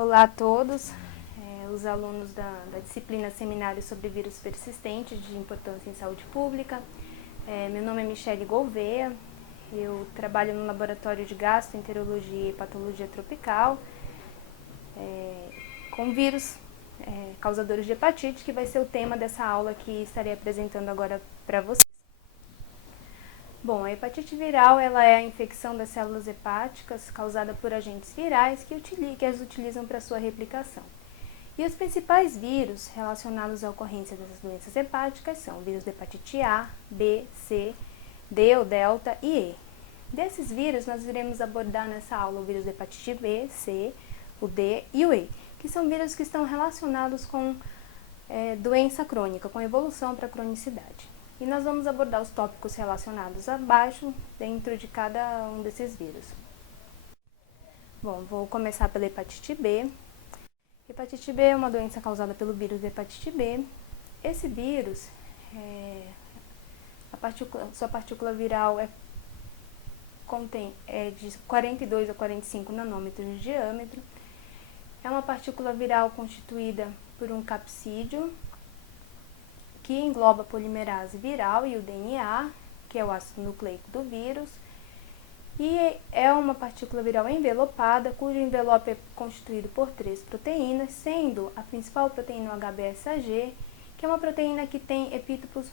Olá a todos, os alunos da disciplina Seminário sobre Vírus Persistentes de Importância em Saúde Pública. Meu nome é Michele Gouveia, eu trabalho no Laboratório de Gastroenterologia e Patologia Tropical, com vírus causadores de hepatite, que vai ser o tema dessa aula que estarei apresentando agora para vocês. Bom, a hepatite viral ela é a infecção das células hepáticas causada por agentes virais que as utilizam para sua replicação. E os principais vírus relacionados à ocorrência dessas doenças hepáticas são o vírus da hepatite A, B, C, D ou delta e E. Desses vírus nós iremos abordar nessa aula o vírus da hepatite B, C, o D e o E, que são vírus que estão relacionados com doença crônica, com evolução para cronicidade. E nós vamos abordar os tópicos relacionados abaixo, dentro de cada um desses vírus. Bom, vou começar pela hepatite B. Hepatite B é uma doença causada pelo vírus da hepatite B. Esse vírus, sua partícula viral contém de 42 a 45 nanômetros de diâmetro. É uma partícula viral constituída por um capsídeo, que engloba a polimerase viral e o DNA, que é o ácido nucleico do vírus, e é uma partícula viral envelopada, cujo envelope é constituído por 3 proteínas, sendo a principal proteína o HBsAg, que é uma proteína que tem epítopos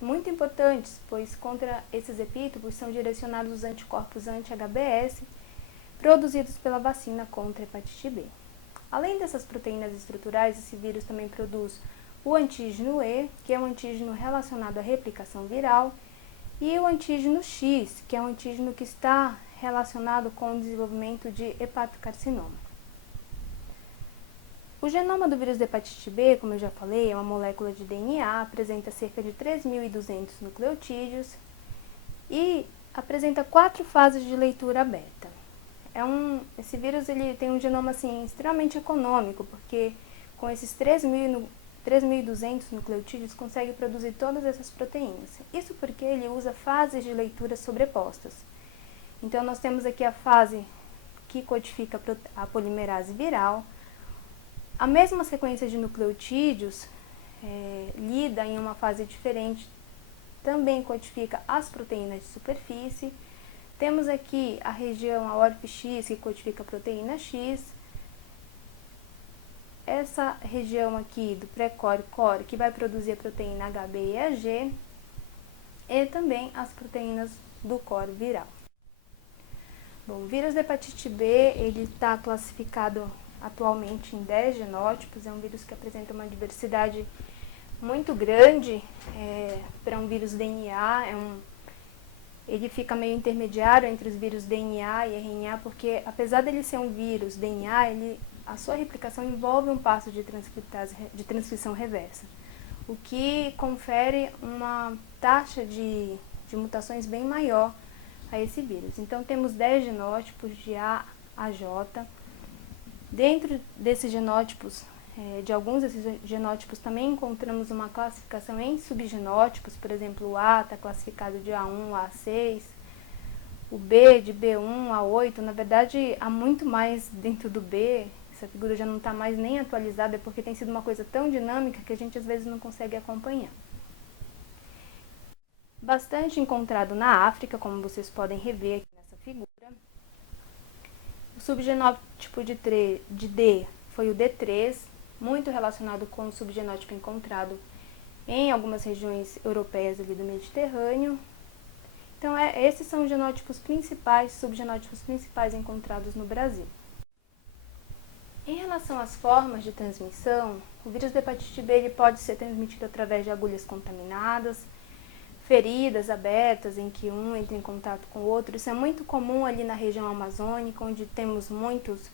muito importantes, pois contra esses epítopos são direcionados os anticorpos anti-HBs, produzidos pela vacina contra a hepatite B. Além dessas proteínas estruturais, esse vírus também produz o antígeno E, que é um antígeno relacionado à replicação viral, e o antígeno X, que é um antígeno que está relacionado com o desenvolvimento de hepatocarcinoma. O genoma do vírus da hepatite B, como eu já falei, é uma molécula de DNA, apresenta cerca de 3.200 nucleotídeos e apresenta 4 fases de leitura aberta. Esse vírus ele tem um genoma extremamente econômico, porque com esses 3.200 nucleotídeos consegue produzir todas essas proteínas. Isso porque ele usa fases de leitura sobrepostas. Então, nós temos aqui a fase que codifica a polimerase viral. A mesma sequência de nucleotídeos lida em uma fase diferente, também codifica as proteínas de superfície. Temos aqui a região, a ORF-X, que codifica a proteína X. Essa região aqui do pré-core e core, que vai produzir a proteína HB e AG, e também as proteínas do core viral. Bom, o vírus da hepatite B, ele está classificado atualmente em 10 genótipos, é um vírus que apresenta uma diversidade muito grande para um vírus DNA, ele fica meio intermediário entre os vírus DNA e RNA, porque apesar dele ser um vírus DNA, a sua replicação envolve um passo de transcrição reversa, o que confere uma taxa de mutações bem maior a esse vírus. Então, temos 10 genótipos de A a J. Dentro desses genótipos, de alguns desses genótipos, também encontramos uma classificação em subgenótipos, por exemplo, o A está classificado de A1 a A6, o B de B1 a 8, na verdade, há muito mais dentro do B. Essa figura já não está mais nem atualizada, porque tem sido uma coisa tão dinâmica que a gente às vezes não consegue acompanhar. Bastante encontrado na África, como vocês podem rever aqui nessa figura. O subgenótipo de D foi o D3, muito relacionado com o subgenótipo encontrado em algumas regiões europeias ali do Mediterrâneo. Então, esses são os subgenótipos principais encontrados no Brasil. Em relação às formas de transmissão, o vírus da hepatite B ele pode ser transmitido através de agulhas contaminadas, feridas abertas em que um entra em contato com o outro. Isso é muito comum ali na região amazônica, onde temos muitos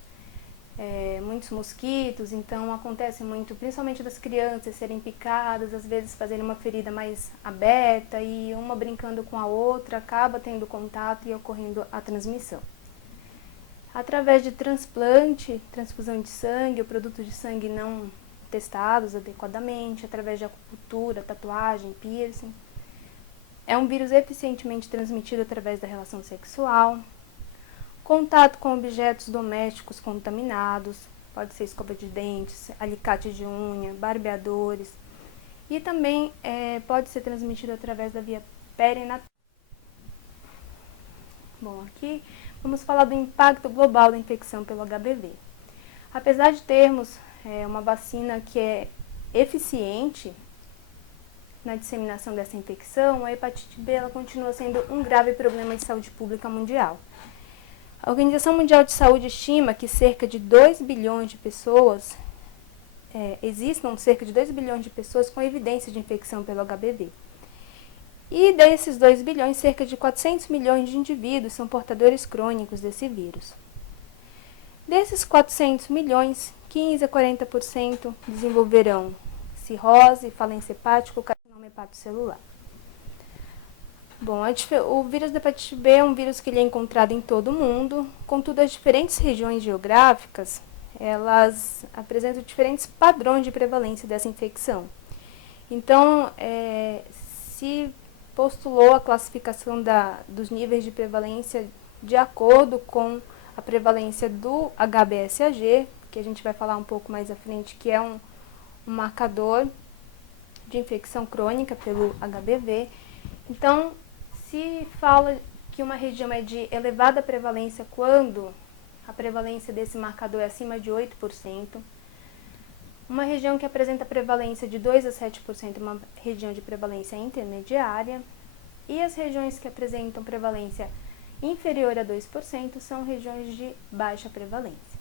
mosquitos, então acontece muito, principalmente das crianças serem picadas, às vezes fazerem uma ferida mais aberta e uma brincando com a outra, acaba tendo contato e ocorrendo a transmissão. Através de transplante, transfusão de sangue, ou produtos de sangue não testados adequadamente, através de acupuntura, tatuagem, piercing. É um vírus eficientemente transmitido através da relação sexual. contato com objetos domésticos contaminados, pode ser escova de dentes, alicate de unha, barbeadores, e também pode ser transmitido através da via perinatal. Bom, aqui vamos falar do impacto global da infecção pelo HPV. Apesar de termos uma vacina que é eficiente na disseminação dessa infecção, a hepatite B ela continua sendo um grave problema de saúde pública mundial. A Organização Mundial de Saúde estima que cerca de 2 bilhões de pessoas, existam cerca de 2 bilhões de pessoas com evidência de infecção pelo HPV. E desses 2 bilhões, cerca de 400 milhões de indivíduos são portadores crônicos desse vírus. Desses 400 milhões, 15 a 40% desenvolverão cirrose, falência hepática ou carcinoma hepatocelular. Bom, o vírus da hepatite B é um vírus que ele é encontrado em todo o mundo, contudo as diferentes regiões geográficas, elas apresentam diferentes padrões de prevalência dessa infecção. Então, se postulou a classificação dos níveis de prevalência de acordo com a prevalência do HBsAg, que a gente vai falar um pouco mais à frente, que é um marcador de infecção crônica pelo HBV. Então, se fala que uma região é de elevada prevalência quando a prevalência desse marcador é acima de 8%, uma região que apresenta prevalência de 2 a 7% é uma região de prevalência intermediária, e as regiões que apresentam prevalência inferior a 2% são regiões de baixa prevalência.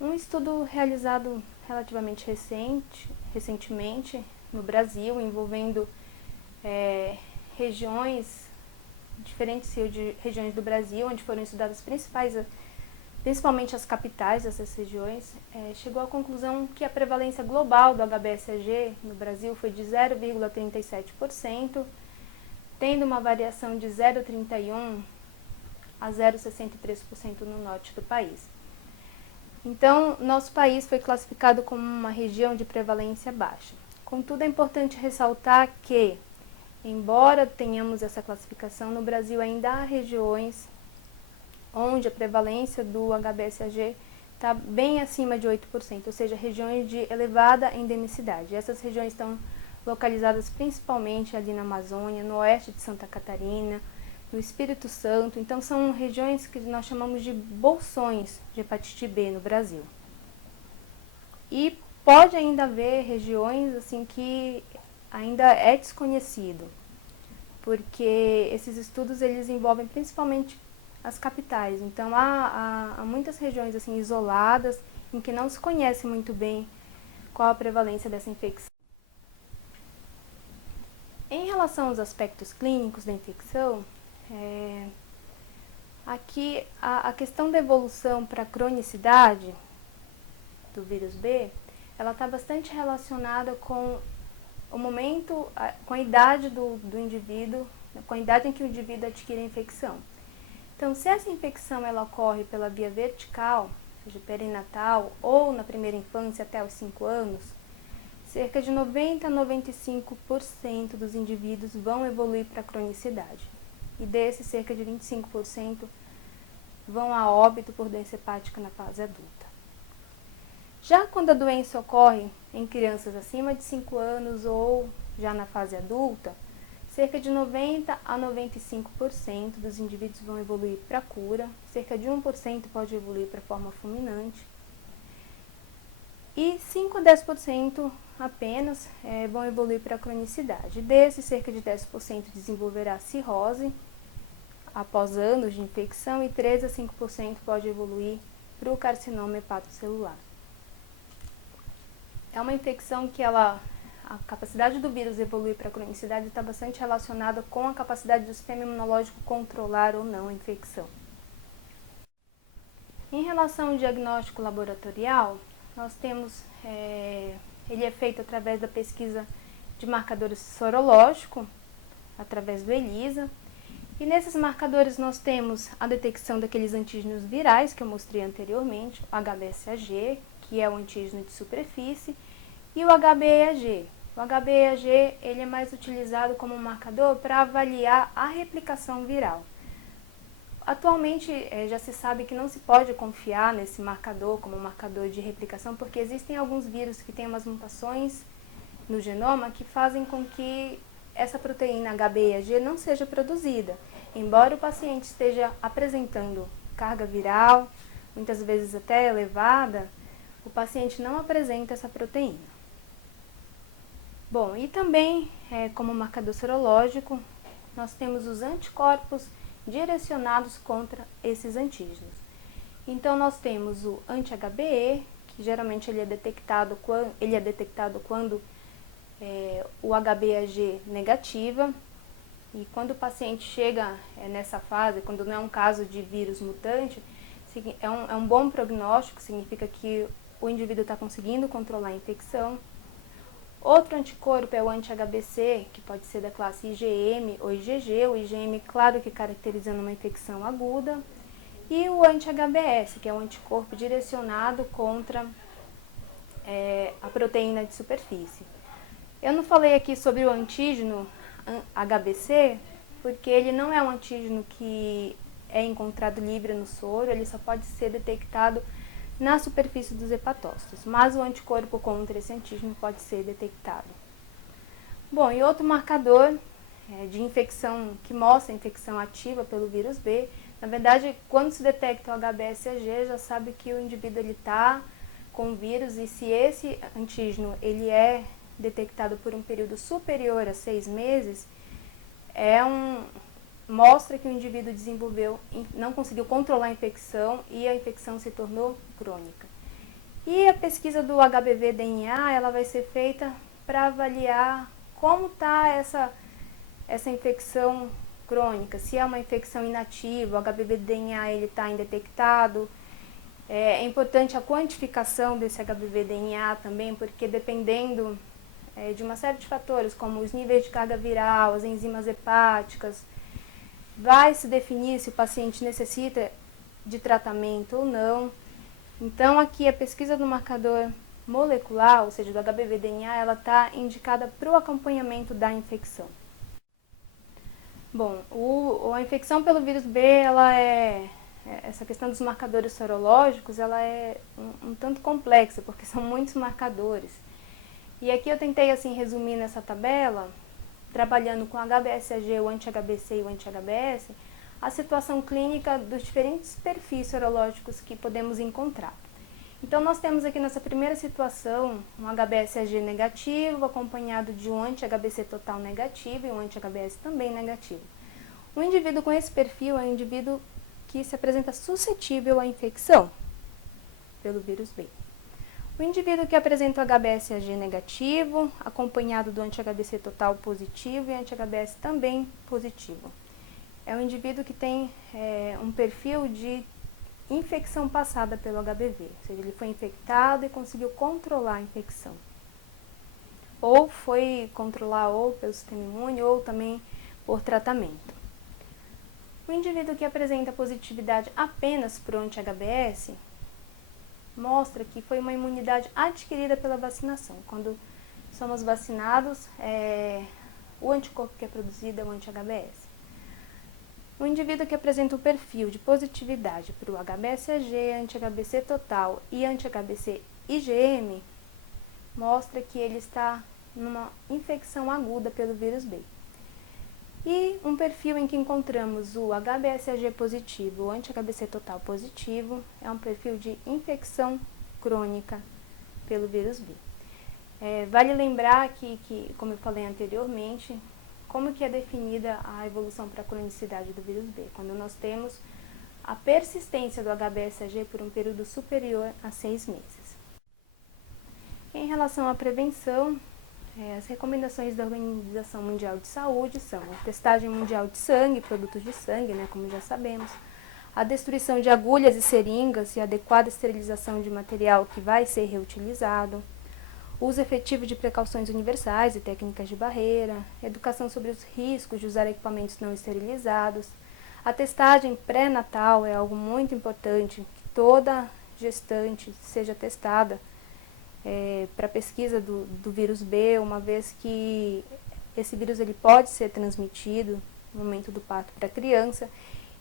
Um estudo realizado relativamente recentemente no Brasil, envolvendo diferentes regiões do Brasil, onde foram estudadas principalmente as capitais dessas regiões, chegou à conclusão que a prevalência global do HBsAg no Brasil foi de 0,37%, tendo uma variação de 0,31% a 0,63% no norte do país. Então, nosso país foi classificado como uma região de prevalência baixa. Contudo, é importante ressaltar que, embora tenhamos essa classificação, no Brasil ainda há regiões onde a prevalência do HBsAg está bem acima de 8%, ou seja, regiões de elevada endemicidade. Essas regiões estão localizadas principalmente ali na Amazônia, no oeste de Santa Catarina, no Espírito Santo. Então, são regiões que nós chamamos de bolsões de hepatite B no Brasil. E pode ainda haver regiões assim que ainda é desconhecido, porque esses estudos eles envolvem principalmente as capitais. Então, há muitas regiões assim isoladas em que não se conhece muito bem qual a prevalência dessa infecção. Em relação aos aspectos clínicos da infecção, aqui a questão da evolução para a cronicidade do vírus B, ela está bastante relacionada com o momento, com a idade do indivíduo, com a idade em que o indivíduo adquire a infecção. Então, se essa infecção ela ocorre pela via vertical, seja perinatal, ou na primeira infância até os 5 anos, cerca de 90 a 95% dos indivíduos vão evoluir para a cronicidade. E desses, cerca de 25% vão a óbito por doença hepática na fase adulta. Já quando a doença ocorre em crianças acima de 5 anos ou já na fase adulta, cerca de 90 a 95% dos indivíduos vão evoluir para a cura, cerca de 1% pode evoluir para a forma fulminante, e 5 a 10% apenas vão evoluir para a cronicidade. Desses, cerca de 10% desenvolverá cirrose após anos de infecção e 3 a 5% pode evoluir para o carcinoma hepatocelular. É uma infecção que a capacidade do vírus evoluir para a cronicidade está bastante relacionada com a capacidade do sistema imunológico controlar ou não a infecção. Em relação ao diagnóstico laboratorial, nós temos, ele é feito através da pesquisa de marcadores sorológicos, através do ELISA, e nesses marcadores nós temos a detecção daqueles antígenos virais que eu mostrei anteriormente, o HBsAg, que é o antígeno de superfície, e o HBeAg. O HBeAg ele é mais utilizado como marcador para avaliar a replicação viral. Atualmente já se sabe que não se pode confiar nesse marcador como marcador de replicação, porque existem alguns vírus que têm umas mutações no genoma que fazem com que essa proteína HBeAg não seja produzida. Embora o paciente esteja apresentando carga viral, muitas vezes até elevada, o paciente não apresenta essa proteína. Bom, e também como marcador serológico, nós temos os anticorpos direcionados contra esses antígenos. Então nós temos o anti-HBe, que geralmente ele é detectado quando o HBeAg negativa, e quando o paciente chega nessa fase, quando não é um caso de vírus mutante, é um bom prognóstico, significa que o indivíduo está conseguindo controlar a infecção. Outro anticorpo é o anti-HBc, que pode ser da classe IgM ou IgG. O IgM, claro que caracterizando uma infecção aguda. E o anti-HBs, que é um anticorpo direcionado contra a proteína de superfície. Eu não falei aqui sobre o antígeno HBc, porque ele não é um antígeno que é encontrado livre no soro, ele só pode ser detectado na superfície dos hepatócitos, mas o anticorpo contra esse antígeno pode ser detectado. Bom, e outro marcador de infecção que mostra a infecção ativa pelo vírus B, na verdade, quando se detecta o HBsAg, já sabe que o indivíduo está com o vírus, e se esse antígeno ele é detectado por um período superior a 6 meses, mostra que o indivíduo não conseguiu controlar a infecção e a infecção se tornou crônica. E a pesquisa do HBV-DNA, ela vai ser feita para avaliar como está essa infecção crônica, se é uma infecção inativa, o HBV-DNA ele está indetectado. É importante a quantificação desse HBV-DNA também, porque dependendo de uma série de fatores, como os níveis de carga viral, as enzimas hepáticas, vai se definir se o paciente necessita de tratamento ou não. Então, aqui a pesquisa do marcador molecular, ou seja, do HBV-DNA, ela está indicada para o acompanhamento da infecção. Bom, a infecção pelo vírus B, essa questão dos marcadores sorológicos, ela é um tanto complexa, porque são muitos marcadores. E aqui eu tentei assim resumir nessa tabela, trabalhando com HBsAg, o anti-HBc e o anti-HBs, a situação clínica dos diferentes perfis sorológicos que podemos encontrar. Então, nós temos aqui nessa primeira situação um HBsAg negativo, acompanhado de um anti-HBc total negativo e um anti-HBs também negativo. O indivíduo com esse perfil é um indivíduo que se apresenta suscetível à infecção pelo vírus B. O indivíduo que apresenta o HBsAg negativo, acompanhado do anti-HBc total positivo e anti-HBs também positivo. É um indivíduo que tem um perfil de infecção passada pelo HBV, ou seja, ele foi infectado e conseguiu controlar a infecção. Ou foi controlar ou pelo sistema imune ou também por tratamento. O indivíduo que apresenta positividade apenas para o anti-HBs mostra que foi uma imunidade adquirida pela vacinação. Quando somos vacinados, o anticorpo que é produzido é o anti-HBs. O indivíduo que apresenta o perfil de positividade para o HBsAg, anti-HBc total e anti-HBc IgM, mostra que ele está numa infecção aguda pelo vírus B. E um perfil em que encontramos o HBsAg positivo, o anti-HBc total positivo, é um perfil de infecção crônica pelo vírus B. Vale lembrar que, como eu falei anteriormente, como que é definida a evolução para a cronicidade do vírus B? Quando nós temos a persistência do HBsAg por um período superior a 6 meses. Em relação à prevenção, as recomendações da Organização Mundial de Saúde são a testagem mundial de sangue, produtos de sangue, como já sabemos, a destruição de agulhas e seringas e adequada esterilização de material que vai ser reutilizado, uso efetivo de precauções universais e técnicas de barreira, educação sobre os riscos de usar equipamentos não esterilizados. A testagem pré-natal é algo muito importante, que toda gestante seja testada para pesquisa do vírus B, uma vez que esse vírus ele pode ser transmitido no momento do parto para a criança.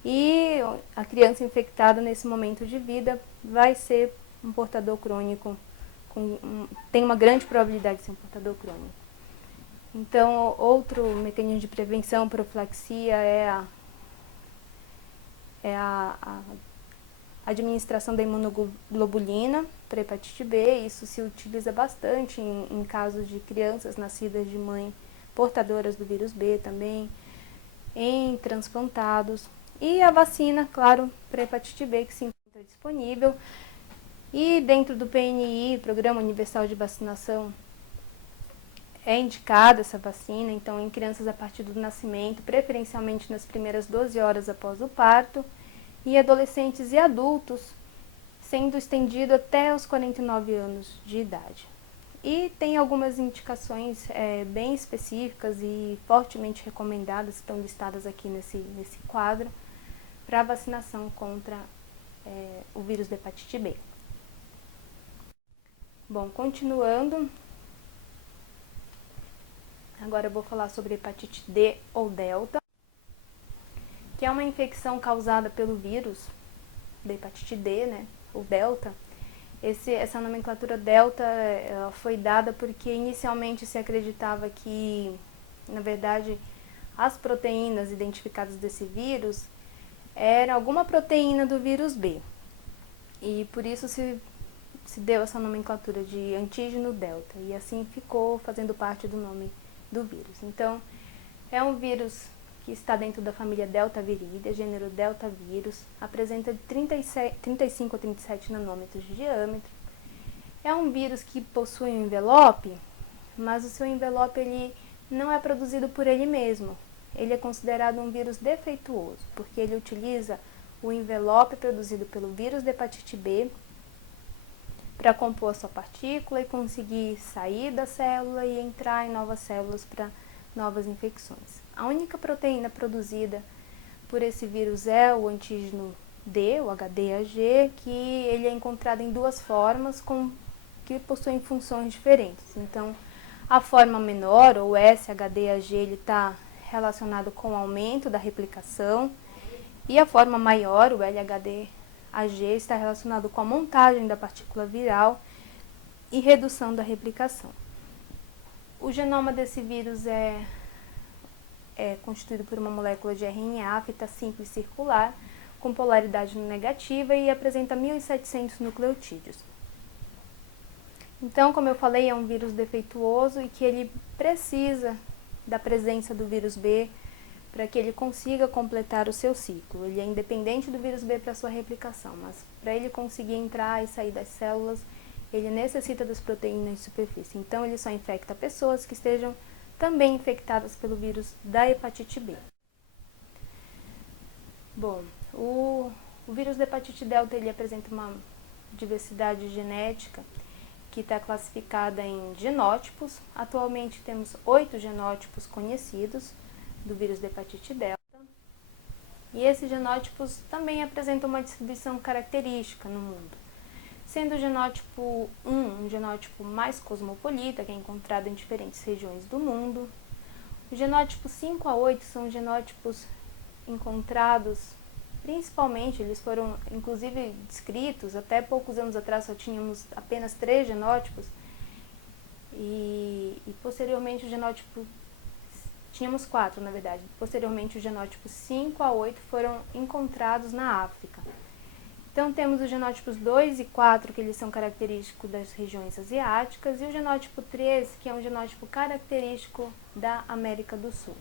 E a criança infectada nesse momento de vida vai ser um portador crônico, tem uma grande probabilidade de ser um portador crônico. Então, outro mecanismo de prevenção, profilaxia, é a administração da imunoglobulina para hepatite B. Isso se utiliza bastante em casos de crianças nascidas de mãe portadoras do vírus B também, em transplantados. E a vacina, claro, para hepatite B, que se encontra disponível. E dentro do PNI, Programa Universal de Vacinação, é indicada essa vacina, então em crianças a partir do nascimento, preferencialmente nas primeiras 12 horas após o parto, e adolescentes e adultos, sendo estendido até os 49 anos de idade. E tem algumas indicações bem específicas e fortemente recomendadas, que estão listadas aqui nesse quadro, para vacinação contra o vírus da hepatite B. Bom, continuando, agora eu vou falar sobre hepatite D ou delta, que é uma infecção causada pelo vírus da hepatite D, né, ou delta. Essa nomenclatura delta foi dada porque inicialmente se acreditava que, na verdade, as proteínas identificadas desse vírus era alguma proteína do vírus B. E por isso se deu essa nomenclatura de antígeno delta, e assim ficou fazendo parte do nome do vírus. Então, é um vírus que está dentro da família Deltaviridae, gênero Deltavírus, apresenta 35 a 37 nanômetros de diâmetro. É um vírus que possui um envelope, mas o seu envelope ele não é produzido por ele mesmo. Ele é considerado um vírus defeituoso, porque ele utiliza o envelope produzido pelo vírus da hepatite B para compor a sua partícula e conseguir sair da célula e entrar em novas células para novas infecções. A única proteína produzida por esse vírus é o antígeno D, o HDAG, que ele é encontrado em duas formas que possuem funções diferentes. Então, a forma menor, ou SHDAG, ele está relacionado com o aumento da replicação, e a forma maior, o LHDAG, está relacionado com a montagem da partícula viral e redução da replicação. O genoma desse vírus é constituído por uma molécula de RNA, fita simples circular, com polaridade negativa e apresenta 1.700 nucleotídeos. Então, como eu falei, é um vírus defeituoso e que ele precisa da presença do vírus B para que ele consiga completar o seu ciclo. Ele é independente do vírus B para sua replicação, mas para ele conseguir entrar e sair das células, ele necessita das proteínas de superfície. Então, ele só infecta pessoas que estejam também infectadas pelo vírus da hepatite B. Bom, o vírus da hepatite delta ele apresenta uma diversidade genética que está classificada em genótipos. Atualmente temos 8 genótipos conhecidos do vírus da hepatite delta. E esses genótipos também apresentam uma distribuição característica no mundo, sendo o genótipo 1 um genótipo mais cosmopolita, que é encontrado em diferentes regiões do mundo. O genótipo 5 a 8 são genótipos encontrados, principalmente, eles foram inclusive descritos, até poucos anos atrás só tínhamos apenas 3 genótipos, e posteriormente o genótipo, tínhamos 4 na verdade, posteriormente os genótipos 5 a 8 foram encontrados na África. Então temos os genótipos 2 e 4, que eles são característicos das regiões asiáticas, e o genótipo 3, que é um genótipo característico da América do Sul.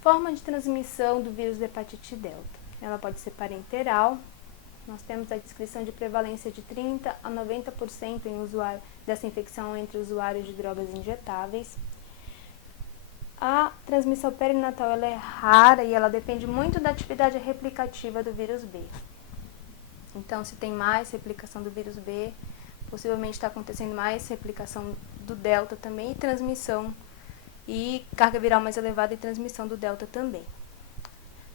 Forma de transmissão do vírus da hepatite delta. Ela pode ser parenteral. Nós temos a descrição de prevalência de 30 a 90% dessa infecção entre usuários de drogas injetáveis. A transmissão perinatal ela é rara e ela depende muito da atividade replicativa do vírus B. Então, se tem mais replicação do vírus B, possivelmente está acontecendo mais replicação do delta também e transmissão e carga viral mais elevada e transmissão do delta também.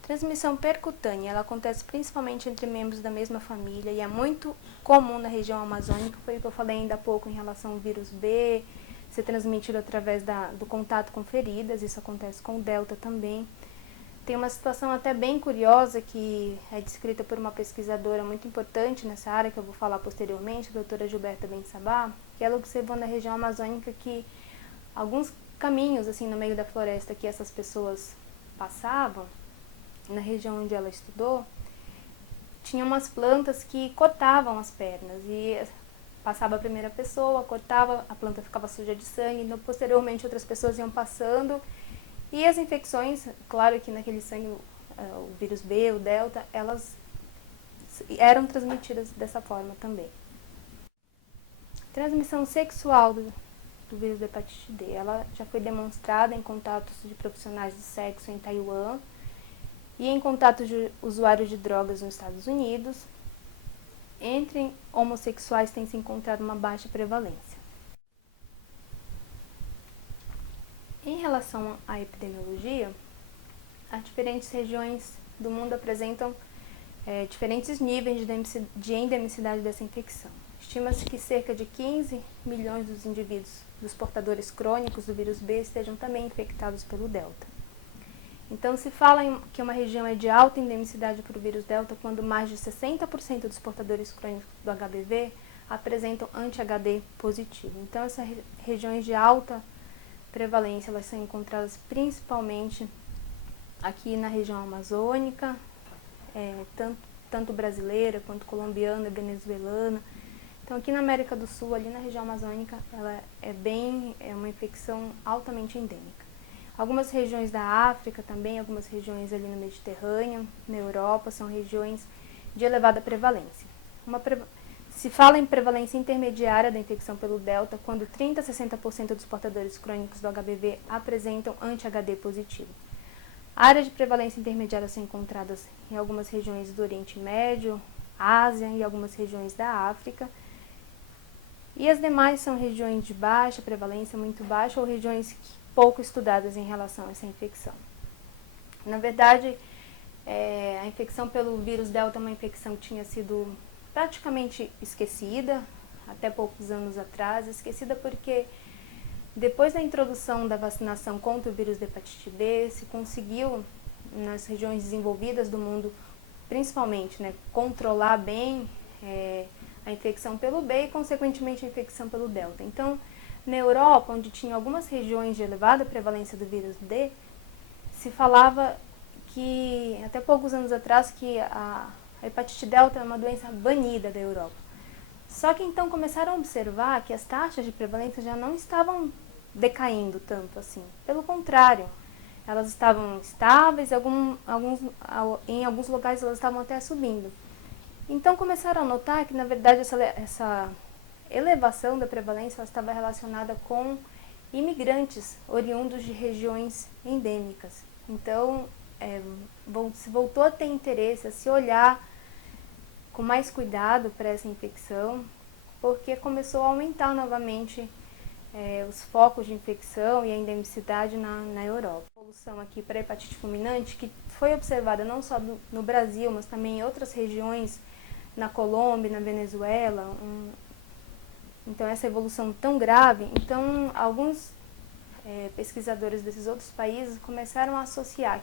Transmissão percutânea, ela acontece principalmente entre membros da mesma família e é muito comum na região amazônica, foi o que eu falei ainda há pouco em relação ao vírus B, ser transmitido através do contato com feridas, isso acontece com o delta também. Tem uma situação até bem curiosa que é descrita por uma pesquisadora muito importante nessa área, que eu vou falar posteriormente, a doutora Gilberta Ben-Sabah, que ela observou na região amazônica que alguns caminhos assim no meio da floresta que essas pessoas passavam, na região onde ela estudou, tinha umas plantas que cortavam as pernas e passava a primeira pessoa, cortava, a planta ficava suja de sangue, então, posteriormente outras pessoas iam passando e as infecções, claro que naquele sangue o vírus B, o delta, elas eram transmitidas dessa forma também. Transmissão sexual do vírus da hepatite D, ela já foi demonstrada em contatos de profissionais de sexo em Taiwan e em contatos de usuários de drogas nos Estados Unidos. Entre homossexuais tem se encontrado uma baixa prevalência. Em relação à epidemiologia, as diferentes regiões do mundo apresentam diferentes níveis de endemicidade dessa infecção. Estima-se que cerca de 15 milhões dos indivíduos, dos portadores crônicos do vírus B, estejam também infectados pelo delta. Então, se fala que uma região é de alta endemicidade para o vírus delta quando mais de 60% dos portadores crônicos do HBV apresentam anti-HD positivo. Então, essas regiões de alta prevalência, elas são encontradas principalmente aqui na região amazônica, tanto brasileira quanto colombiana e venezuelana. Então, aqui na América do Sul, ali na região amazônica, ela é uma infecção altamente endêmica. Algumas regiões da África também, algumas regiões ali no Mediterrâneo, na Europa, são regiões de elevada prevalência. Se fala em prevalência intermediária da infecção pelo delta, quando 30 a 60% dos portadores crônicos do HBV apresentam anti-HD positivo. Áreas de prevalência intermediária são encontradas em algumas regiões do Oriente Médio, Ásia e algumas regiões da África. E as demais são regiões de baixa prevalência, muito baixa, ou regiões pouco estudadas em relação a essa infecção. Na verdade, a infecção pelo vírus delta é uma infecção que tinha sido praticamente esquecida, até poucos anos atrás, esquecida porque depois da introdução da vacinação contra o vírus da hepatite B, se conseguiu, nas regiões desenvolvidas do mundo, principalmente, controlar bem a infecção pelo B e, consequentemente, a infecção pelo delta. Então, na Europa, onde tinha algumas regiões de elevada prevalência do vírus D, se falava que, até poucos anos atrás, que a hepatite delta é uma doença banida da Europa. Só que então começaram a observar que as taxas de prevalência já não estavam decaindo tanto assim. Pelo contrário, elas estavam estáveis, em alguns locais elas estavam até subindo. Então começaram a notar que, na verdade, essa elevação da prevalência estava relacionada com imigrantes oriundos de regiões endêmicas. Então, se voltou a ter interesse, a se olhar com mais cuidado para essa infecção, porque começou a aumentar novamente os focos de infecção e a endemicidade na Europa. A evolução aqui para a hepatite fulminante, que foi observada não só no Brasil, mas também em outras regiões, na Colômbia, na Venezuela. Então, essa evolução tão grave, então alguns pesquisadores desses outros países começaram a associar,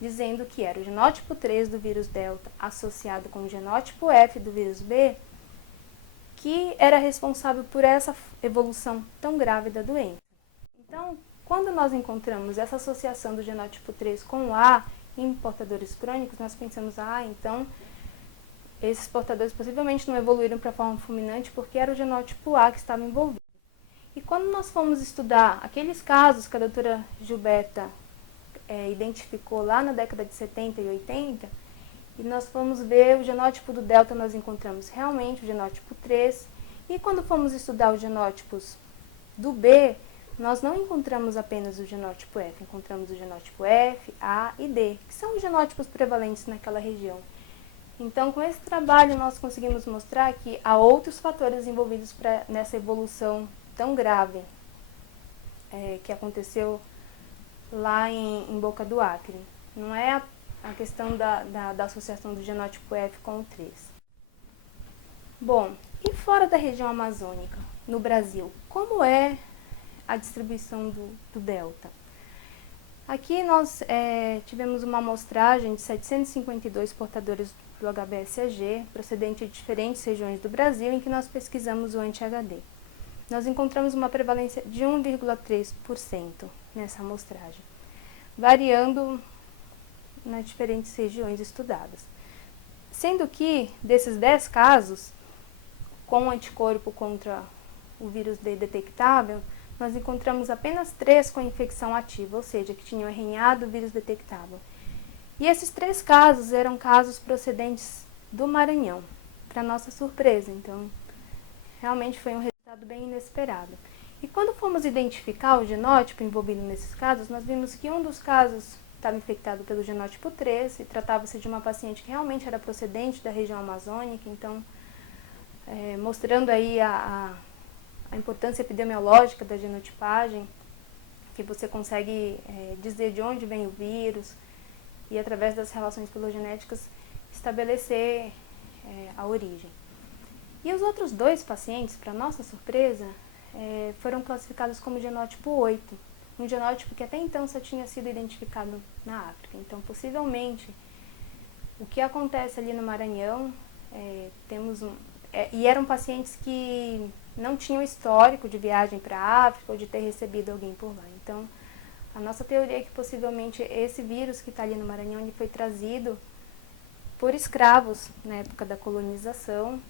dizendo que era o genótipo 3 do vírus delta associado com o genótipo F do vírus B, que era responsável por essa evolução tão grave da doença. Então, quando nós encontramos essa associação do genótipo 3 com o A em portadores crônicos, nós pensamos, então esses portadores possivelmente não evoluíram para a forma fulminante porque era o genótipo A que estava envolvido. E quando nós fomos estudar aqueles casos que a doutora Gilberta identificou lá na década de 70 e 80, e nós fomos ver o genótipo do delta, nós encontramos realmente o genótipo 3, e quando fomos estudar os genótipos do B, nós não encontramos apenas o genótipo F, encontramos o genótipo F, A e D, que são os genótipos prevalentes naquela região. Então, com esse trabalho, nós conseguimos mostrar que há outros fatores envolvidos nessa evolução tão grave que aconteceu lá em Boca do Acre. Não é a questão da associação do genótipo F com o 3. Bom, e fora da região amazônica, no Brasil, como é a distribuição do delta? Aqui nós tivemos uma amostragem de 752 portadores do HBsAg, procedente de diferentes regiões do Brasil, em que nós pesquisamos o anti-HD. Nós encontramos uma prevalência de 1,3% nessa amostragem, variando nas diferentes regiões estudadas. Sendo que, desses 10 casos, com anticorpo contra o vírus D detectável, nós encontramos apenas 3 com infecção ativa, ou seja, que tinham RNA do vírus detectável. E esses 3 casos eram casos procedentes do Maranhão, para nossa surpresa. Então, realmente foi um resultado bem inesperado. E quando fomos identificar o genótipo envolvido nesses casos, nós vimos que um dos casos estava infectado pelo genótipo 3 e tratava-se de uma paciente que realmente era procedente da região amazônica, então, mostrando aí a importância epidemiológica da genotipagem, que você consegue dizer de onde vem o vírus e, através das relações filogenéticas, estabelecer a origem. E os outros 2 pacientes, para nossa surpresa, foram classificados como genótipo 8, um genótipo que até então só tinha sido identificado na África. Então, possivelmente, o que acontece ali no Maranhão, e eram pacientes que não tinham histórico de viagem para a África ou de ter recebido alguém por lá. Então, a nossa teoria é que possivelmente esse vírus que está ali no Maranhão ele foi trazido por escravos na época da colonização,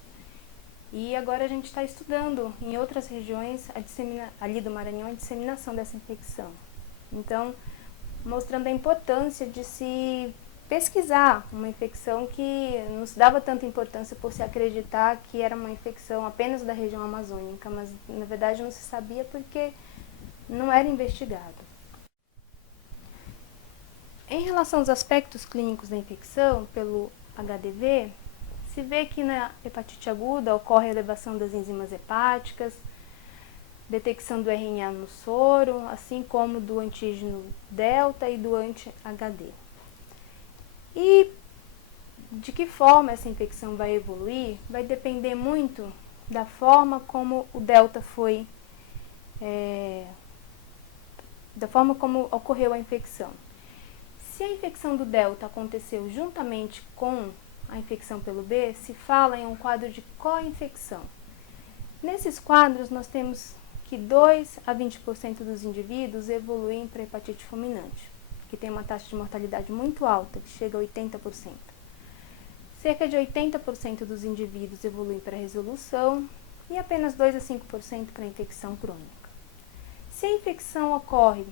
e agora a gente está estudando em outras regiões ali do Maranhão a disseminação dessa infecção. Então, mostrando a importância de se pesquisar uma infecção que não se dava tanta importância por se acreditar que era uma infecção apenas da região amazônica, mas na verdade não se sabia porque não era investigado. Em relação aos aspectos clínicos da infecção pelo HDV, se vê que na hepatite aguda ocorre a elevação das enzimas hepáticas, detecção do RNA no soro, assim como do antígeno delta e do anti-HD. E de que forma essa infecção vai evoluir vai depender muito da forma como o delta foi, da forma como ocorreu a infecção. Se a infecção do delta aconteceu juntamente com a infecção pelo B, se fala em um quadro de co-infecção. Nesses quadros, nós temos que 2 a 20% dos indivíduos evoluem para hepatite fulminante, que tem uma taxa de mortalidade muito alta, que chega a 80%. Cerca de 80% dos indivíduos evoluem para resolução e apenas 2 a 5% para infecção crônica. Se a infecção ocorre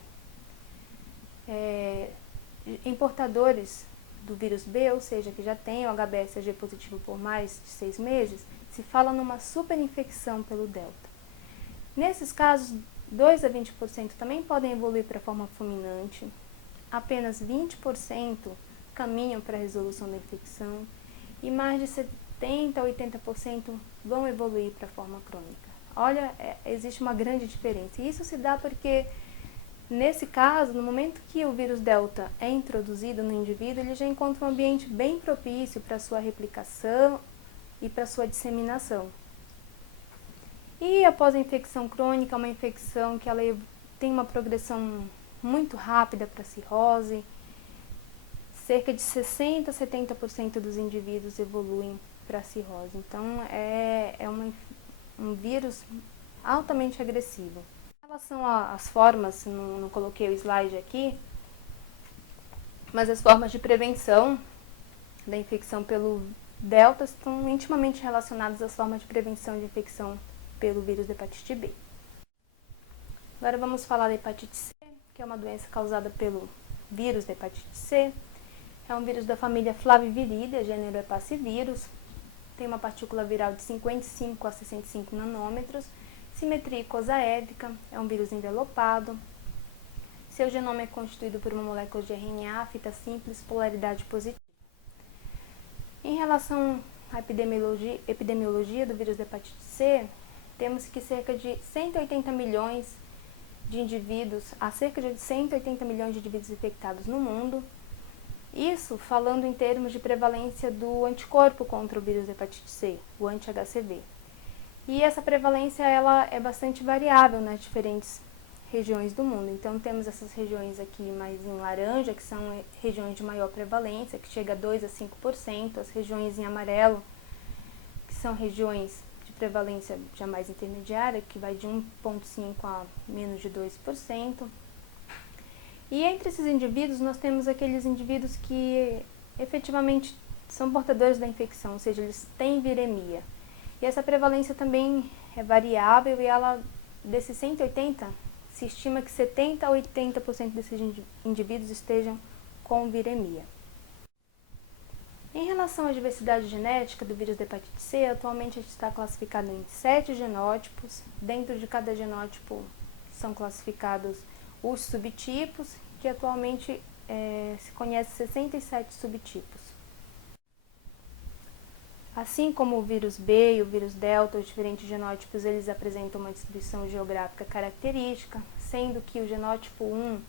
em portadores do vírus B, ou seja, que já tem o HBsAg positivo por mais de 6 meses, se fala numa superinfecção pelo delta. Nesses casos, 2 a 20% também podem evoluir para a forma fulminante, apenas 20% caminham para a resolução da infecção e mais de 70% a 80% vão evoluir para a forma crônica. Olha, existe uma grande diferença. E isso se dá porque, nesse caso, no momento que o vírus delta é introduzido no indivíduo, ele já encontra um ambiente bem propício para a sua replicação e para a sua disseminação. E após a infecção crônica, uma infecção que ela tem uma progressão muito rápida para a cirrose, cerca de 60% a 70% dos indivíduos evoluem para a cirrose. Então, é um vírus altamente agressivo. Em relação às formas, não coloquei o slide aqui, mas as formas de prevenção da infecção pelo delta estão intimamente relacionadas às formas de prevenção de infecção pelo vírus da hepatite B. Agora vamos falar da hepatite C, que é uma doença causada pelo vírus da hepatite C. É um vírus da família Flaviviridae, gênero é passivírus. Tem uma partícula viral de 55 a 65 nanômetros, simetria icosaédrica, é um vírus envelopado. Seu genoma é constituído por uma molécula de RNA, fita simples, polaridade positiva. Em relação à epidemiologia do vírus da hepatite C, temos que cerca de 180 milhões de indivíduos, há cerca de 180 milhões de indivíduos infectados no mundo. Isso falando em termos de prevalência do anticorpo contra o vírus da hepatite C, o anti-HCV. E essa prevalência ela é bastante variável nas diferentes regiões do mundo. Então, temos essas regiões aqui mais em laranja, que são regiões de maior prevalência, que chega a 2 a 5%, as regiões em amarelo, que são regiões de prevalência já mais intermediária, que vai de 1,5% a menos de 2%. E entre esses indivíduos, nós temos aqueles indivíduos que efetivamente são portadores da infecção, ou seja, eles têm viremia. E essa prevalência também é variável e ela, desses 180, se estima que 70% a 80% desses indivíduos estejam com viremia. Em relação à diversidade genética do vírus da hepatite C, atualmente a gente está classificado em 7 genótipos. Dentro de cada genótipo são classificados os subtipos, que atualmente se conhece 67 subtipos. Assim como o vírus B e o vírus Delta, os diferentes genótipos, eles apresentam uma distribuição geográfica característica, sendo que o genótipo 1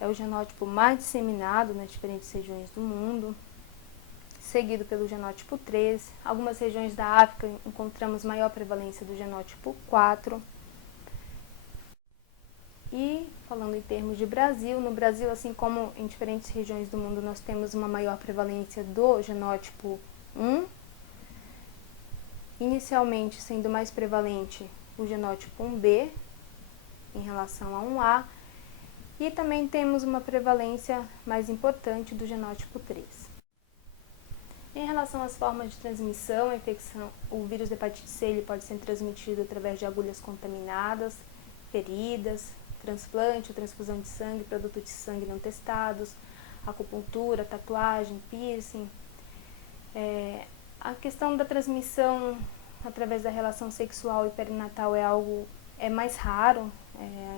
é o genótipo mais disseminado nas diferentes regiões do mundo, seguido pelo genótipo 3. Algumas regiões da África encontramos maior prevalência do genótipo 4. E, falando em termos de Brasil, no Brasil, assim como em diferentes regiões do mundo, nós temos uma maior prevalência do genótipo 1, inicialmente sendo mais prevalente o genótipo 1B em relação a 1A, e também temos uma prevalência mais importante do genótipo 3. Em relação às formas de transmissão, a infecção, o vírus da hepatite C ele pode ser transmitido através de agulhas contaminadas, feridas, transplante ou transfusão de sangue, produtos de sangue não testados, acupuntura, tatuagem, piercing. A questão da transmissão através da relação sexual e perinatal é mais raro,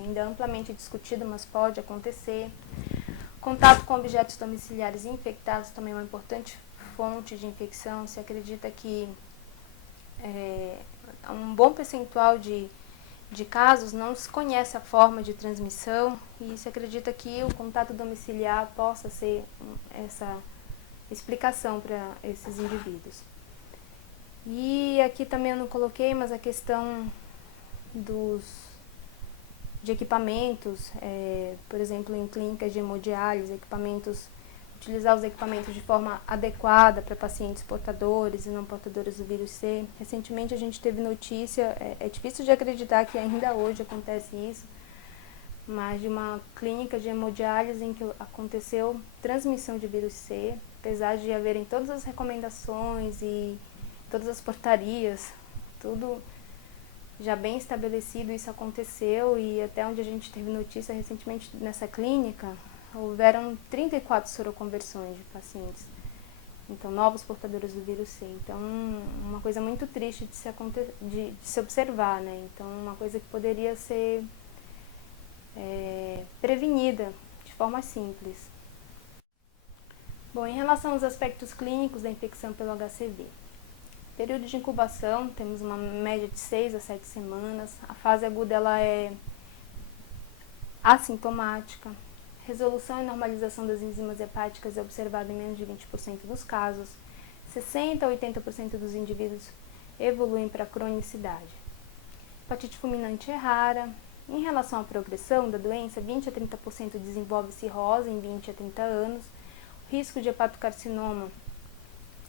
ainda amplamente discutido, mas pode acontecer. Contato com objetos domiciliares infectados também é uma importante fonte de infecção. Se acredita que um bom percentual de casos não se conhece a forma de transmissão e se acredita que o contato domiciliar possa ser essa explicação para esses indivíduos. E aqui também eu não coloquei, mas a questão de equipamentos, por exemplo, em clínicas de hemodiálise, utilizar os equipamentos de forma adequada para pacientes portadores e não portadores do vírus C. Recentemente a gente teve notícia, é difícil de acreditar que ainda hoje acontece isso, mas de uma clínica de hemodiálise em que aconteceu transmissão de vírus C, apesar de haverem todas as recomendações e todas as portarias, tudo já bem estabelecido, isso aconteceu, e até onde a gente teve notícia recentemente nessa clínica, houveram 34 soroconversões de pacientes, então novos portadores do vírus C. Então, uma coisa muito triste de se observar, né? Então, uma coisa que poderia ser prevenida de forma simples. Bom, em relação aos aspectos clínicos da infecção pelo HCV, período de incubação, temos uma média de 6 a 7 semanas, a fase aguda ela é assintomática, resolução e normalização das enzimas hepáticas é observada em menos de 20% dos casos, 60 a 80% dos indivíduos evoluem para a cronicidade. Hepatite fulminante é rara. Em relação à progressão da doença, 20 a 30% desenvolve cirrose em 20 a 30 anos, o risco de hepatocarcinoma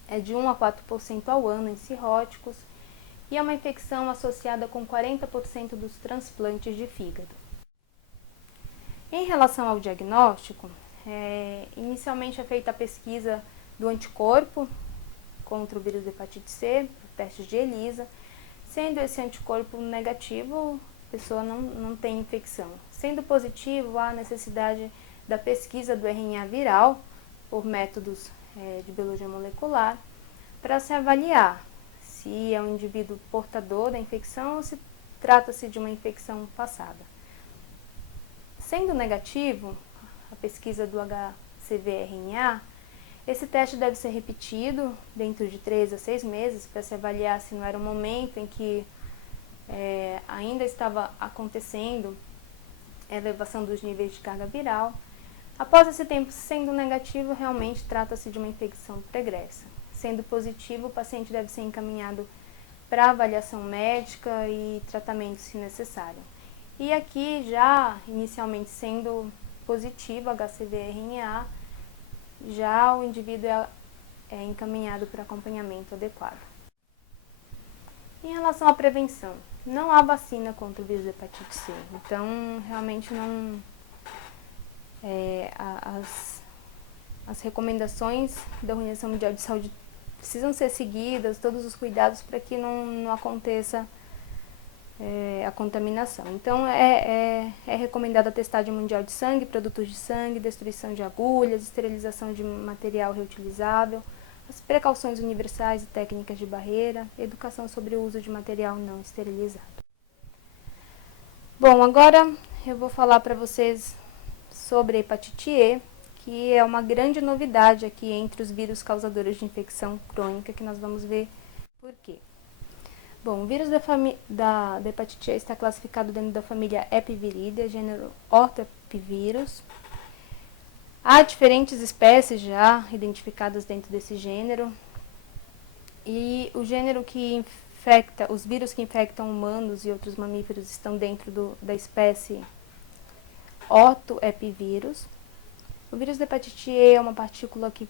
é de 1 a 4% ao ano em cirróticos e é uma infecção associada com 40% dos transplantes de fígado. Em relação ao diagnóstico, inicialmente é feita a pesquisa do anticorpo contra o vírus da hepatite C, testes de ELISA. Sendo esse anticorpo negativo, a pessoa não tem infecção. Sendo positivo, há necessidade da pesquisa do RNA viral por métodos de biologia molecular para se avaliar se é um indivíduo portador da infecção ou se trata-se de uma infecção passada. Sendo negativo, a pesquisa do HCV-RNA, esse teste deve ser repetido dentro de 3 a 6 meses para se avaliar se não era um momento em que ainda estava acontecendo a elevação dos níveis de carga viral. Após esse tempo sendo negativo, realmente trata-se de uma infecção pregressa. Sendo positivo, o paciente deve ser encaminhado para avaliação médica e tratamento se necessário. E aqui já inicialmente sendo positivo HCV-RNA, já o indivíduo é encaminhado para acompanhamento adequado. Em relação à prevenção, não há vacina contra o vírus da hepatite C, então realmente não as recomendações da Organização Mundial de Saúde precisam ser seguidas, todos os cuidados para que não aconteça a contaminação. Então, é recomendada a testagem mundial de sangue, produtos de sangue, destruição de agulhas, esterilização de material reutilizável, as precauções universais e técnicas de barreira, educação sobre o uso de material não esterilizado. Bom, agora eu vou falar para vocês sobre a hepatite E, que é uma grande novidade aqui entre os vírus causadores de infecção crônica, que nós vamos ver por quê. Bom, o vírus da hepatite E está classificado dentro da família Epiviridae, gênero Orthoepivírus. Há diferentes espécies já identificadas dentro desse gênero. E o gênero que infecta, os vírus que infectam humanos e outros mamíferos estão dentro da espécie Orthoepivírus. O vírus da hepatite E é uma partícula que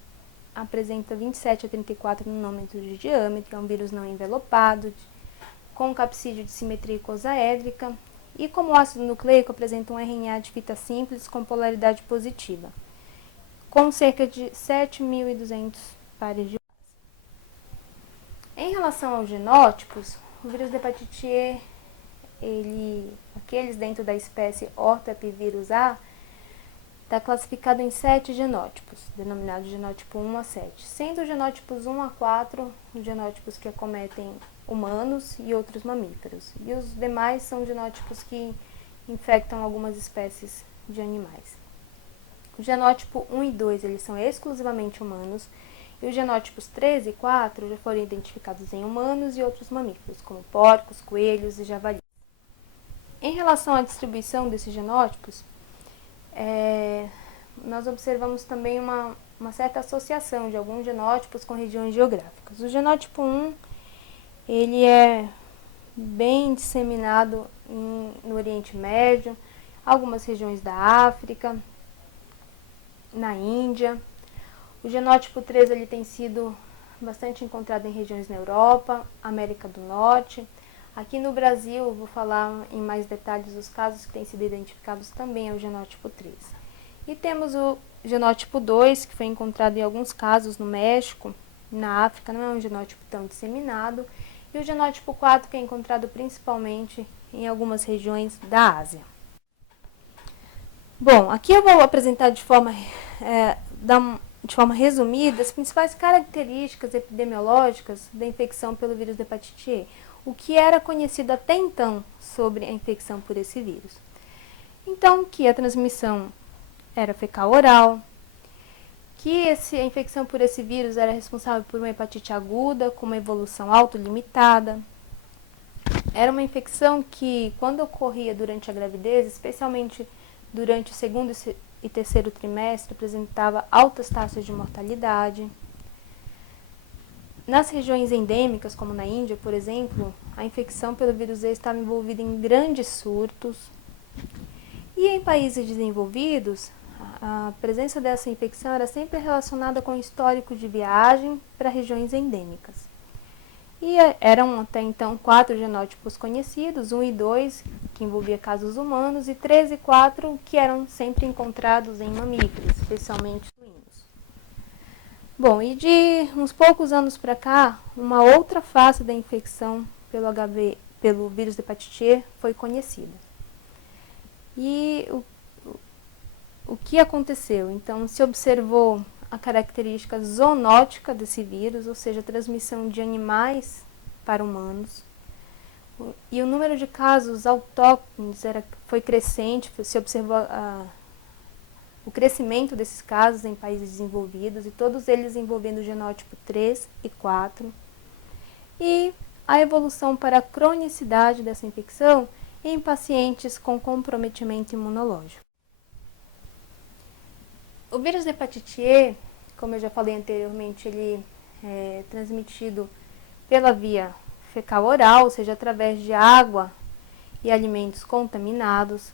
apresenta 27 a 34 nanômetros de diâmetro, é um vírus não envelopado, com capsídeo de simetria icosaédrica e como ácido nucleico apresenta um RNA de fita simples com polaridade positiva, com cerca de 7.200 pares de base. Em relação aos genótipos, o vírus da hepatite E, aqueles dentro da espécie Orthoepivírus A, está classificado em 7 genótipos, denominados genótipo 1 a 7, sendo os genótipos 1 a 4 os genótipos que acometem humanos e outros mamíferos, e os demais são genótipos que infectam algumas espécies de animais. O genótipo 1 e 2 eles são exclusivamente humanos, e os genótipos 3 e 4 já foram identificados em humanos e outros mamíferos, como porcos, coelhos e javalis. Em relação à distribuição desses genótipos, nós observamos também uma certa associação de alguns genótipos com regiões geográficas. O genótipo 1 ele é bem disseminado no Oriente Médio, algumas regiões da África, na Índia. O genótipo 3 ele tem sido bastante encontrado em regiões na Europa, América do Norte. Aqui no Brasil, vou falar em mais detalhes os casos que têm sido identificados também é o genótipo 3. E temos o genótipo 2, que foi encontrado em alguns casos no México, na África, não é um genótipo tão disseminado. E o genótipo 4, que é encontrado principalmente em algumas regiões da Ásia. Bom, aqui eu vou apresentar de forma resumida as principais características epidemiológicas da infecção pelo vírus da hepatite E, o que era conhecido até então sobre a infecção por esse vírus. Então, que a transmissão era fecal-oral, que a infecção por esse vírus era responsável por uma hepatite aguda com uma evolução autolimitada. Era uma infecção que, quando ocorria durante a gravidez, especialmente durante o segundo e terceiro trimestre, apresentava altas taxas de mortalidade. Nas regiões endêmicas, como na Índia, por exemplo, a infecção pelo vírus E estava envolvida em grandes surtos. E em países desenvolvidos, a presença dessa infecção era sempre relacionada com histórico de viagem para regiões endêmicas. E eram até então 4 genótipos conhecidos, 1 e 2, que envolvia casos humanos, e 3 e 4, que eram sempre encontrados em mamíferos, especialmente suínos. Bom, e de uns poucos anos para cá, uma outra face da infecção pelo vírus da hepatite E foi conhecida. E o que aconteceu? Então, se observou a característica zoonótica desse vírus, ou seja, a transmissão de animais para humanos. E o número de casos autóctones foi crescente, se observou o crescimento desses casos em países desenvolvidos, e todos eles envolvendo o genótipo 3 e 4. E a evolução para a cronicidade dessa infecção em pacientes com comprometimento imunológico. O vírus da hepatite E, como eu já falei anteriormente, ele é transmitido pela via fecal-oral, ou seja, através de água e alimentos contaminados.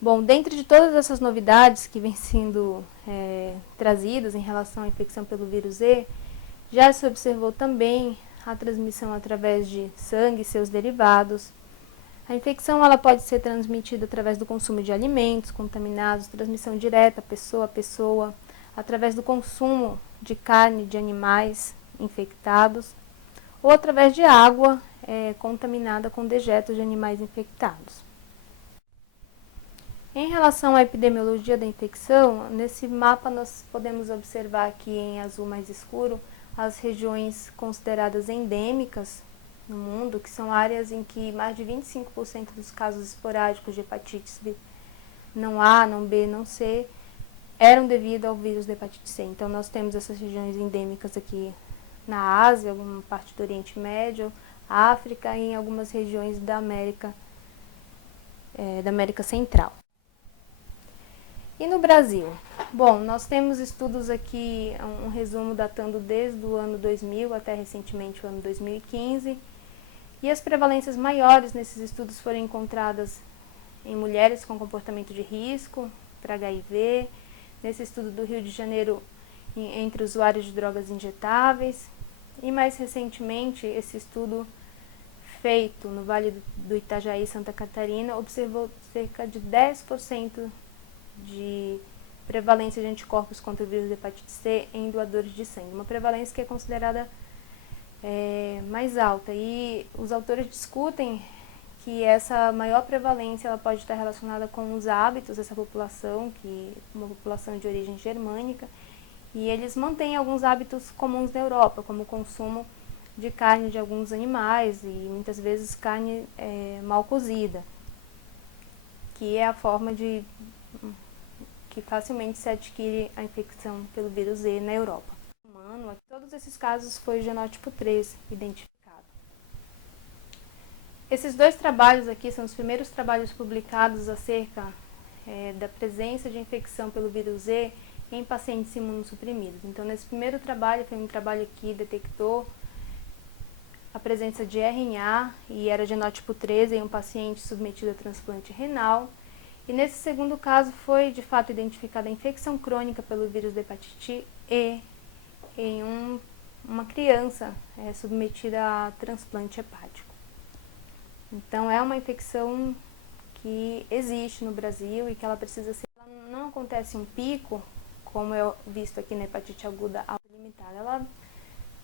Bom, dentro de todas essas novidades que vêm sendo trazidas em relação à infecção pelo vírus E, já se observou também a transmissão através de sangue e seus derivados. A infecção ela pode ser transmitida através do consumo de alimentos contaminados, transmissão direta pessoa a pessoa, através do consumo de carne de animais infectados, ou através de água contaminada com dejetos de animais infectados. Em relação à epidemiologia da infecção, nesse mapa nós podemos observar aqui em azul mais escuro as regiões consideradas endêmicas no mundo, que são áreas em que mais de 25% dos casos esporádicos de hepatite não A, não B, não C, eram devido ao vírus da hepatite C. Então nós temos essas regiões endêmicas aqui na Ásia, alguma parte do Oriente Médio, África e em algumas regiões da América Central. E no Brasil? Bom, nós temos estudos aqui, um resumo datando desde o ano 2000 até recentemente o ano 2015, e as prevalências maiores nesses estudos foram encontradas em mulheres com comportamento de risco para HIV, nesse estudo do Rio de Janeiro entre usuários de drogas injetáveis, e mais recentemente esse estudo feito no Vale do Itajaí, Santa Catarina, observou cerca de 10% de prevalência de anticorpos contra o vírus da hepatite C em doadores de sangue, uma prevalência que é considerada mais alta, e os autores discutem que essa maior prevalência ela pode estar relacionada com os hábitos dessa população, que é uma população de origem germânica, e eles mantêm alguns hábitos comuns na Europa, como o consumo de carne de alguns animais e muitas vezes carne mal cozida, que é a forma que facilmente se adquire a infecção pelo vírus E na Europa. Em todos esses casos foi o genótipo 3 identificado. Esses dois trabalhos aqui são os primeiros trabalhos publicados acerca da presença de infecção pelo vírus E em pacientes imunossuprimidos. Então, nesse primeiro trabalho, foi um trabalho que detectou a presença de RNA e era genótipo 13 em um paciente submetido a transplante renal. E nesse segundo caso foi de fato identificada a infecção crônica pelo vírus da hepatite E em uma criança submetida a transplante hepático. Então é uma infecção que existe no Brasil e que ela precisa ser, não acontece um pico, como é visto aqui na hepatite aguda limitada, ela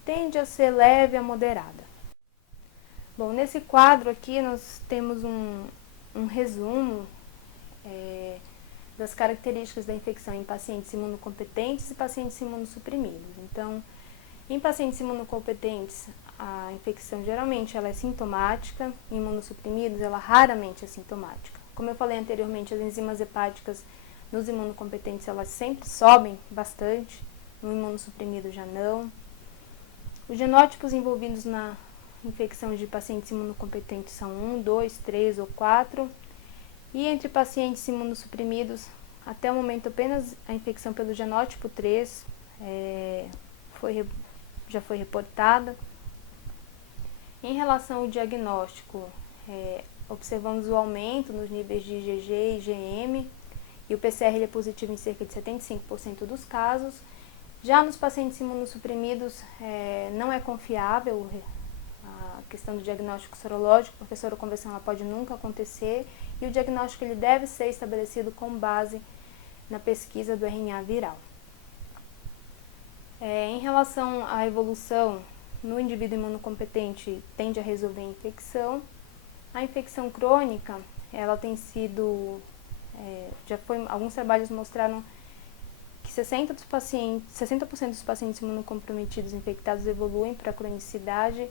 tende a ser leve a moderada. Bom, nesse quadro aqui nós temos um resumo das características da infecção em pacientes imunocompetentes e pacientes imunossuprimidos. Então, em pacientes imunocompetentes, a infecção geralmente ela é sintomática, em imunossuprimidos ela raramente é sintomática. Como eu falei anteriormente, as enzimas hepáticas nos imunocompetentes elas sempre sobem bastante, no imunossuprimido já não. Os genótipos envolvidos na infecção de pacientes imunocompetentes são 1, 2, 3 ou 4. E entre pacientes imunossuprimidos, até o momento apenas a infecção pelo genótipo 3 já foi reportada. Em relação ao diagnóstico, observamos o aumento nos níveis de IgG e IgM, e o PCR é positivo em cerca de 75% dos casos. Já nos pacientes imunossuprimidos, não é confiável a questão do diagnóstico sorológico, porque a soroconversão ela pode nunca acontecer, e o diagnóstico ele deve ser estabelecido com base na pesquisa do RNA viral. Em relação à evolução, no indivíduo imunocompetente tende a resolver a infecção. A infecção crônica, ela tem sido, alguns trabalhos mostraram que 60% dos pacientes imunocomprometidos infectados evoluem para a cronicidade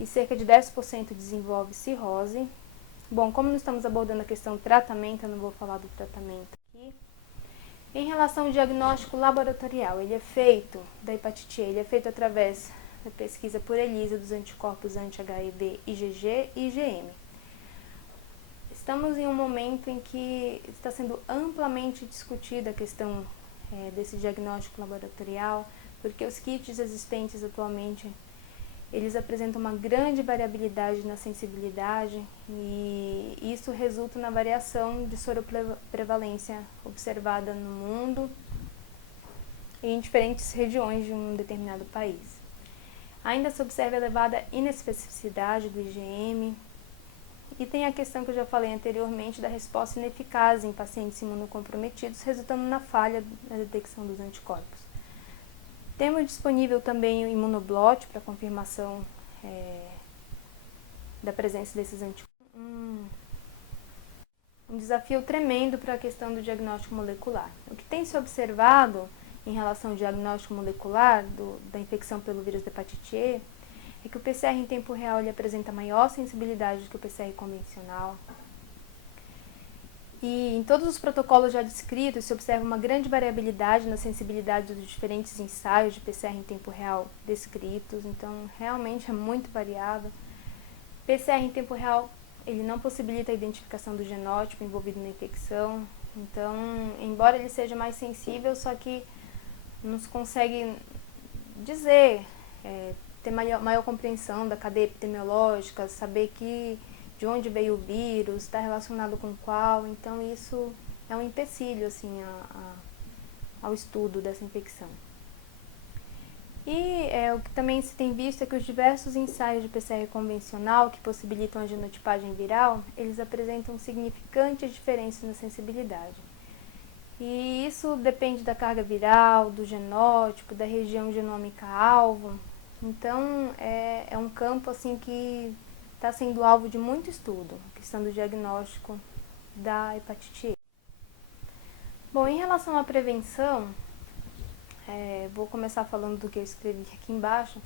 e cerca de 10% desenvolve cirrose. Bom, como nós estamos abordando a questão do tratamento, eu não vou falar do tratamento aqui. Em relação ao diagnóstico laboratorial, da hepatite E, ele é feito através da pesquisa por ELISA dos anticorpos anti-HIV, IgG e IgM. Estamos em um momento em que está sendo amplamente discutida a questão desse diagnóstico laboratorial, porque os kits existentes atualmente, eles apresentam uma grande variabilidade na sensibilidade e isso resulta na variação de soroprevalência observada no mundo e em diferentes regiões de um determinado país. Ainda se observa elevada inespecificidade do IgM e tem a questão que eu já falei anteriormente da resposta ineficaz em pacientes imunocomprometidos, resultando na falha na detecção dos anticorpos. Temos disponível também o imunoblot para confirmação da presença desses anticorpos. Um desafio tremendo para a questão do diagnóstico molecular. O que tem se observado em relação ao diagnóstico molecular da infecção pelo vírus da hepatite E é que o PCR em tempo real ele apresenta maior sensibilidade do que o PCR convencional. E em todos os protocolos já descritos se observa uma grande variabilidade na sensibilidade dos diferentes ensaios de PCR em tempo real descritos, então realmente é muito variável. PCR em tempo real ele não possibilita a identificação do genótipo envolvido na infecção, então embora ele seja mais sensível, só que não se consegue dizer, ter maior compreensão da cadeia epidemiológica, saber de onde veio o vírus, está relacionado com qual, então isso é um empecilho assim, ao estudo dessa infecção. E o que também se tem visto é que os diversos ensaios de PCR convencional que possibilitam a genotipagem viral, eles apresentam significantes diferenças na sensibilidade. E isso depende da carga viral, do genótipo, da região genômica alvo. Então, é um campo assim que está sendo alvo de muito estudo, a questão do diagnóstico da hepatite E. Bom, em relação à prevenção, vou começar falando do que eu escrevi aqui embaixo.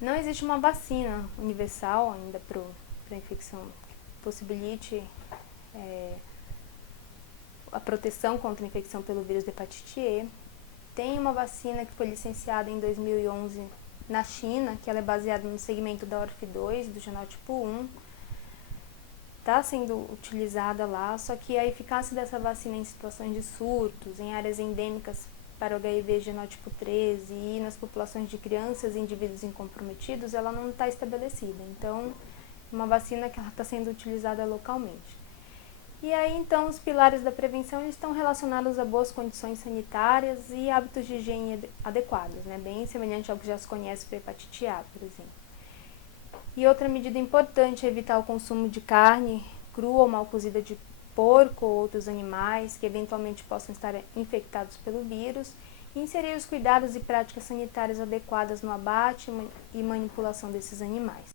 Não existe uma vacina universal ainda para a infecção que possibilite a proteção contra a infecção pelo vírus da hepatite E. Tem uma vacina que foi licenciada em 2011 na China, que ela é baseada no segmento da ORF2, do genótipo 1. Está sendo utilizada lá, só que a eficácia dessa vacina em situações de surtos, em áreas endêmicas para o HIV genótipo 13 e nas populações de crianças e indivíduos incomprometidos, ela não está estabelecida. Então, é uma vacina que está sendo utilizada localmente. E aí, então, os pilares da prevenção estão relacionados a boas condições sanitárias e hábitos de higiene adequados, né? Bem semelhante ao que já se conhece para a hepatite A, por exemplo. E outra medida importante é evitar o consumo de carne crua ou mal cozida de porco ou outros animais que eventualmente possam estar infectados pelo vírus e inserir os cuidados e práticas sanitárias adequadas no abate e manipulação desses animais.